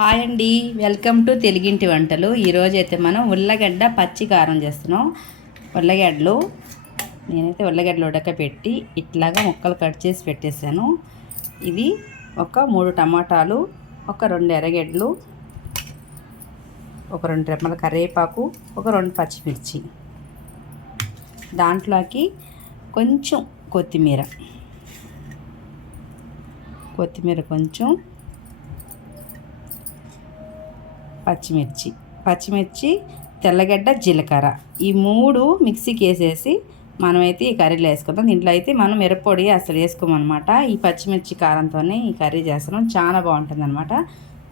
Hi అండి. Welcome to తెలుగింటి వంటలు. ఈరోజు అయితే మనం ఉల్లగడ్డ పచ్చి కారం చేస్తున్నాం. ఉల్లగడ్డలు నేనైతే ఉల్లగడ్డలు ఉడకపెట్టి ఇట్లాగా ముక్కలు కట్ చేసి పెట్టేశాను. ఇది ఒక మూడు టమాటాలు ఒక రెండు ఎర్రగడ్డలు ఒక రెండు రెమ్మల కరివేపాకు ఒక రెండు పచ్చిమిర్చి. దాంట్లోకి కొంచెం కొత్తిమీర. కొత్తిమీర కొంచెం పచ్చిమిర్చి పచ్చిమిర్చి తెల్లగడ్డ జీలకర్ర. ఈ మూడు మిక్సీకి వేసేసి మనమైతే ఈ కర్రీలో వేసుకుందాం దీంట్లో అయితే మనం మిరప్పొడి అసలు వేసుకోమన్నమాట ఈ పచ్చిమిర్చి కారంతోనే ఈ కర్రీ చేస్తున్నాం. చాలా బాగుంటుంది అనమాట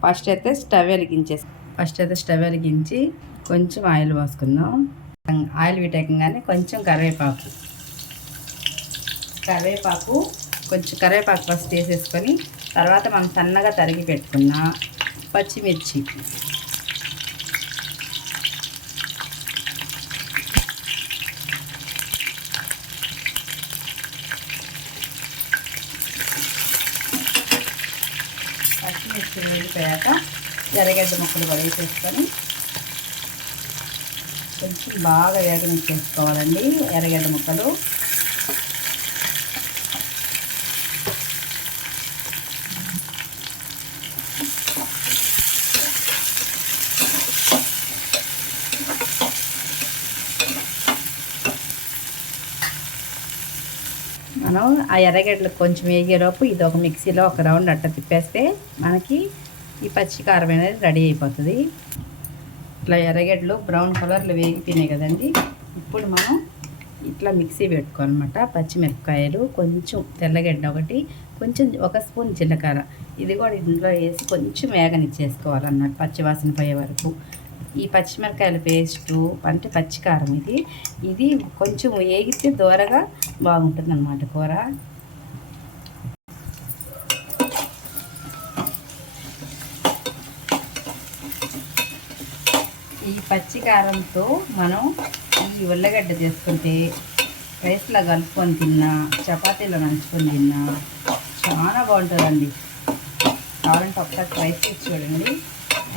ఫస్ట్ అయితే స్టవ్ వెలిగించేసి ఫస్ట్ అయితే స్టవ్ వెలిగించి కొంచెం ఆయిల్ పోసుకుందాం. ఆయిల్ వీటెక్కగానే కొంచెం కరివేపాకు కరివేపాకు కొంచెం కరివేపాకు ఫస్ట్ వేసేసుకొని తర్వాత మనం సన్నగా తరిగి పెట్టుకున్న పచ్చిమిర్చి. పచ్చిమిర్చి వేగిపోయాక ఎర్రగడ్డ ముక్కలు కూడా వేసేసుకొని కొంచెం బాగా వేగనిచ్చేసుకోవాలండి ఎర్రగడ్డ ముక్కలు. మనం ఆ ఎర్రగడ్డలు కొంచెం వేగేలోపు ఇది ఒక మిక్సీలో ఒక రౌండ్ అట్ట తిప్పేస్తే మనకి ఈ పచ్చి కారం అనేది రెడీ అయిపోతుంది. ఇట్లా ఎర్రగడ్డలు బ్రౌన్ కలర్లో వేగిపోయినాయి కదండి. ఇప్పుడు మనం ఇట్లా మిక్సీ పెట్టుకోవాలన్నమాట. పచ్చిమిరపకాయలు కొంచెం తెల్లగడ్డ ఒకటి కొంచెం ఒక స్పూన్ జీలకర్ర. ఇది కూడా ఇందులో వేసి కొంచెం వేగనిచ్చేసుకోవాలన్నమాట. పచ్చివాసన పోయే వరకు. ఈ పచ్చిమిరకాయల పేస్టు అంటే పచ్చికారం ఇది. ఇది కొంచెం వేగితే దూరగా బాగుంటుంది అన్నమాట కూర. ఈ పచ్చికారంతో మనం ఈ ఉల్లగడ్డ చేసుకుంటే రైస్లో కలుపుకొని తిన్నా చపాతీలో నంచుకొని తిన్నా చాలా బాగుంటుందండి. కావాలంటే ఒకసారి ట్రై చేసి చూడండి.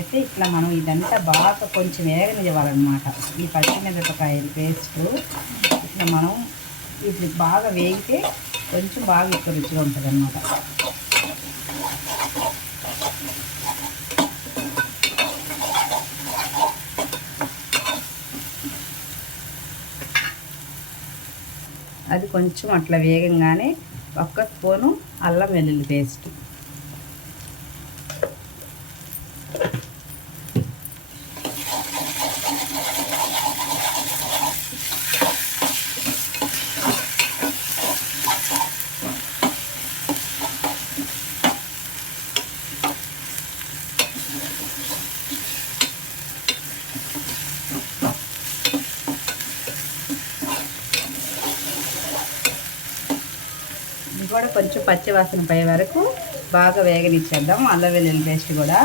అయితే ఇట్లా మనం ఇదంతా బాగా కొంచెం వేగనివ్వాలన్నమాట ఈ పచ్చిమిరపకాయల పేస్ట్ ఇట్లా మనం ఇది బాగా వేగితే కొంచెం బాగా ఎక్కువ రుచిగా ఉంటుంది అన్నమాట అది కొంచెం అట్లా వేగంగానే ఒక్క స్పూను అల్లం వెల్లుల్లి పేస్ట్ ఇది కూడా కొంచెం పచ్చి వాసన వరకు బాగా వేగనిచ్చేద్దాం. అల్లం వెల్లుల్లి పేస్ట్ కూడా.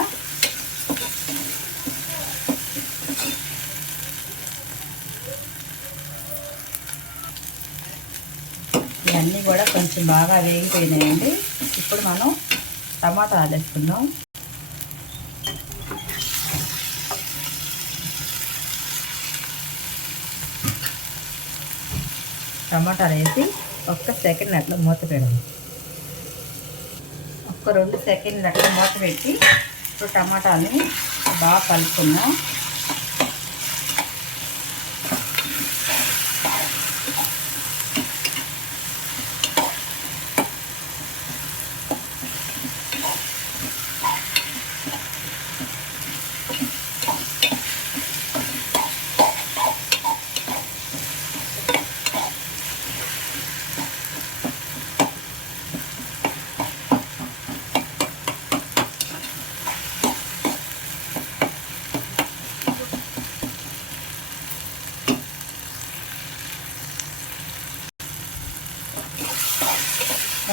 ఇవన్నీ కూడా కొంచెం బాగా వేగిపోయినాయండి. ఇప్పుడు మనం టమాటా వేసుకుందాం టమాటాలు వేసి ఒక్క సెకండ్ అట్లా మూత పెడదాం. ఒక్క రెండు సెకండ్లు అట్లా మూత పెట్టి ఇప్పుడు టమాటాలని బాగా కలుపుకుందాం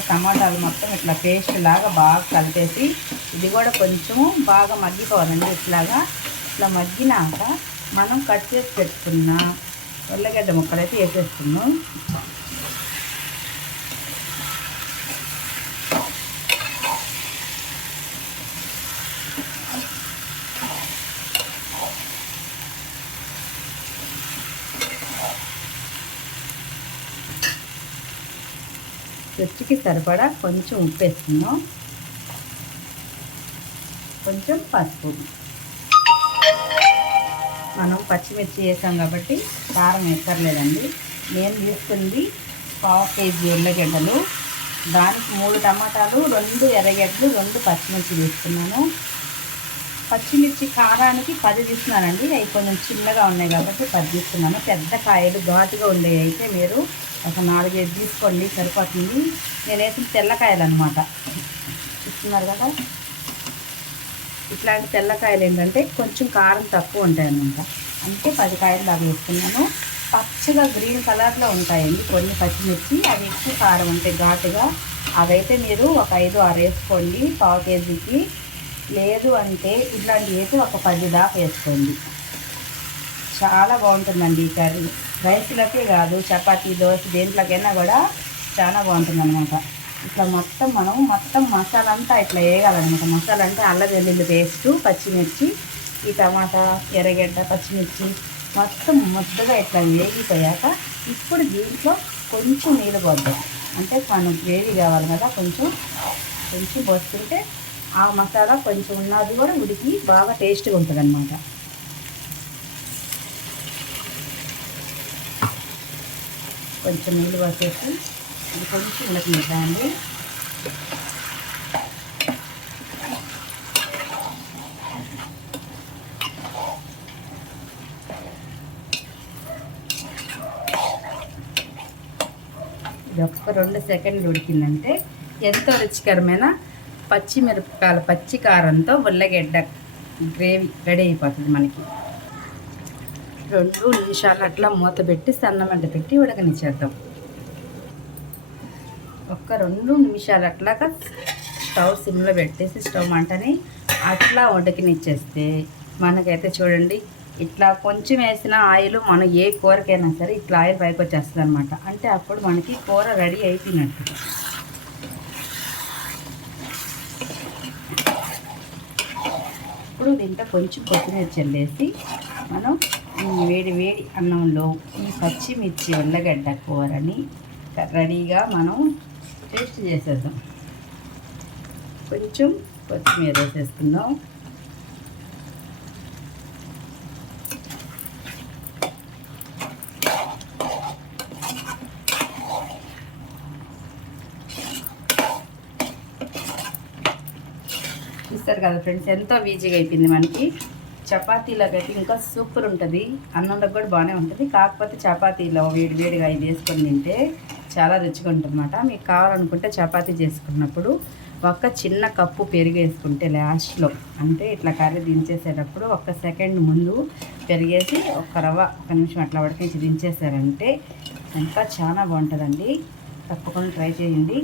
టమాటాలు మొత్తం ఇట్లా పేస్ట్ లాగా బాగా కలిపేసి ఇది కూడా కొంచెం బాగా మగ్గిపోవాలండి ఇట్లాగా. ఇట్లా మగ్గినాక మనం కట్ చేసి పెట్టుకున్న ఉల్లగడ్డ ముక్కలైతే వేసేస్తున్నాం రుచికి సరిపడా కొంచెం ఉప్పు వేసుకున్నాం కొంచెం పసుపు. మనం పచ్చిమిర్చి వేసాం కాబట్టి కారం ఎక్కర్లేదండి. నేను తీసుకుంది పావు కేజీ ఉల్లగడ్డలు. దానికి మూడు టమాటాలు రెండు ఎర్రగడ్డలు రెండు పచ్చిమిర్చి తీసుకున్నాను పచ్చిమిర్చి కారానికి పది తీసుకున్నానండి అవి కొంచెం చిన్నగా ఉన్నాయి కాబట్టి పది తీసుకున్నాను పెద్ద కాయలు ఘాటుగా ఉండేవి. అయితే మీరు ఒక నాలుగైదు తీసుకోండి. సరిపోతుంది. నేను వేసిన తెల్లకాయలు అనమాట ఇస్తున్నారు కదా? ఇట్లాంటి తెల్లకాయలు ఏంటంటే కొంచెం కారం తక్కువ ఉంటాయన్నమాట అంటే పది కాయలు దాకా వేసుకున్నాను పచ్చగా గ్రీన్ కలర్లో ఉంటాయండి కొన్ని పచ్చిమిర్చి. అవి ఎక్కువ కారం ఉంటాయి ఘాటుగా. అవైతే మీరు ఒక ఐదు ఆరు వేసుకోండి. పావు కేజీకి. లేదు అంటే ఇట్లాంటివి అయితే ఒక పది దాకా వేసుకోండి. చాలా బాగుంటుందండి ఈ కర్రీ. రైస్లకే కాదు చపాతీ దోశ దేంట్లోకైనా కూడా చాలా బాగుంటుంది అనమాట ఇట్లా మొత్తం మనం మొత్తం మసాలా అంతా ఇట్లా వేయగలనమాట మసాలా అంటే అల్లం వెల్లుల్లి పేస్టు పచ్చిమిర్చి ఈ టమాటా ఎర్రగడ్డ పచ్చిమిర్చి మొత్తం ముద్దగా ఇట్లా వేగిపోయాక ఇప్పుడు దీంట్లో కొంచెం నీళ్ళు పోద్దాం. అంటే మనం గ్రేవీ కావాలి కదా కొంచెం కొంచెం పోసుకుంటే ఆ మసాలా కొంచెం ఉన్నది కూడా ఉడికి బాగా టేస్ట్గా ఉంటుంది అనమాట కొంచెం నీళ్ళు పోసేసి ఇది కొంచెం ఉడకనిద్దామండి ఇది ఒక్క రెండు సెకండ్లు ఉడికిందంటే ఎంతో రుచికరమైన పచ్చిమిరపకాయల పచ్చి కారంతో ఉల్లగడ్డ గ్రేవీ రెడీ అయిపోతుంది మనకి. రెండు నిమిషాలు అట్లా మూత పెట్టి సన్నమంట పెట్టి ఉడకనిచ్చేద్దాం. ఒక్క రెండు నిమిషాలు అట్లాగా స్టవ్ సిమ్లో పెట్టేసి స్టవ్ మంటని అట్లా ఉడకనిచ్చేస్తే మనకైతే చూడండి ఇట్లా కొంచెం వేసిన ఆయిల్ మనం ఏ కూరకైనా సరే ఇట్లా ఆయిల్ పైకి వచ్చేస్తుంది అనమాట అంటే అప్పుడు మనకి కూర రెడీ అయిపోయినట్టు. ఇప్పుడు దీంట్లో కొంచెం కొత్తిమీర చల్లేసి మనం ఈ వేడి వేడి అన్నంలో ఈ పచ్చిమిర్చి ఉల్లగడ్డ కూరని రెడీగా మనం టేస్ట్ చేసేద్దాం. కొంచెం కొత్తిమీర వేసేసుకుందాం. చూస్తారు కదా ఫ్రెండ్స్ ఎంతో ఈజీగా అయిపోయింది మనకి. చపాతీలోకి అయితే ఇంకా సూపర్ ఉంటుంది. అన్నంలోకి కూడా బాగానే ఉంటుంది. కాకపోతే చపాతీలో వేడి వేడిగా ఇది వేసుకొని తింటే చాలా రుచిగా ఉంటుందన్నమాట. మీకు కావాలనుకుంటే చపాతీ చేసుకున్నప్పుడు ఒక్క చిన్న కప్పు పెరుగు వేసుకుంటే లాస్ట్లో అంటే ఇట్లా కర్రీ దించేసేటప్పుడు ఒక్క సెకండ్ ముందు పెరిగేసి ఒక్క రవ్వ ఒక నిమిషం అట్లా ఉడికించి దించేసారంటే ఇంకా చాలా బాగుంటుందండి. తప్పకుండా ట్రై చేయండి.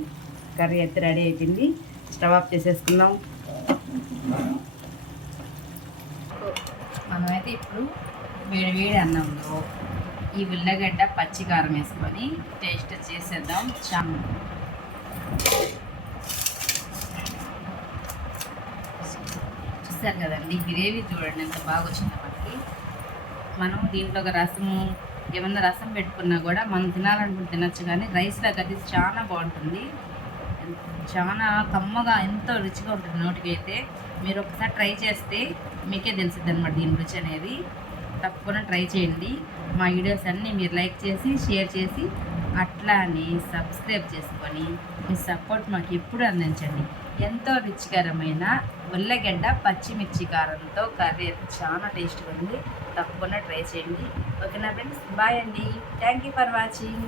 కర్రీ అయితే రెడీ అయిపోయింది. స్టవ్ ఆఫ్ చేసేసుకుందాం. మనమైతే ఇప్పుడు వేడి వేడి అన్నంలో ఈ ఉల్లగడ్డ పచ్చికారం వేసుకొని టేస్ట్ చేసేద్దాం. చా చూస్తారు కదండి గ్రేవీ చూడండి ఎంత బాగా వచ్చింది మనకి. మనం దీంట్లో ఒక రసము ఏమన్నా రసం పెట్టుకున్నా కూడా మనం తినాలనుకుంటే తినచ్చు కానీ రైస్లో దగ్గర చాలా బాగుంటుంది. చాలా కమ్మగా ఎంతో రుచిగా ఉంటుంది నోటికి అయితే మీరు ఒకసారి ట్రై చేస్తే మీకే తెలిసిద్ది అనమాట దీని రుచి అనేది. తప్పకుండా ట్రై చేయండి. మా వీడియోస్ అన్నీ మీరు లైక్ చేసి షేర్ చేసి అట్లానే సబ్స్క్రైబ్ చేసుకొని మీ సపోర్ట్ మాకు ఎప్పుడు అందించండి. ఎంతో రుచికరమైన ఉల్లగడ్డ పచ్చిమిర్చి కారంతో కర్రీ అయితే చాలా టేస్ట్గా ఉంది. తప్పకుండా ట్రై చేయండి. ఓకేనా ఫ్రెండ్స్? బాయ్ అండి. Thank you for watching.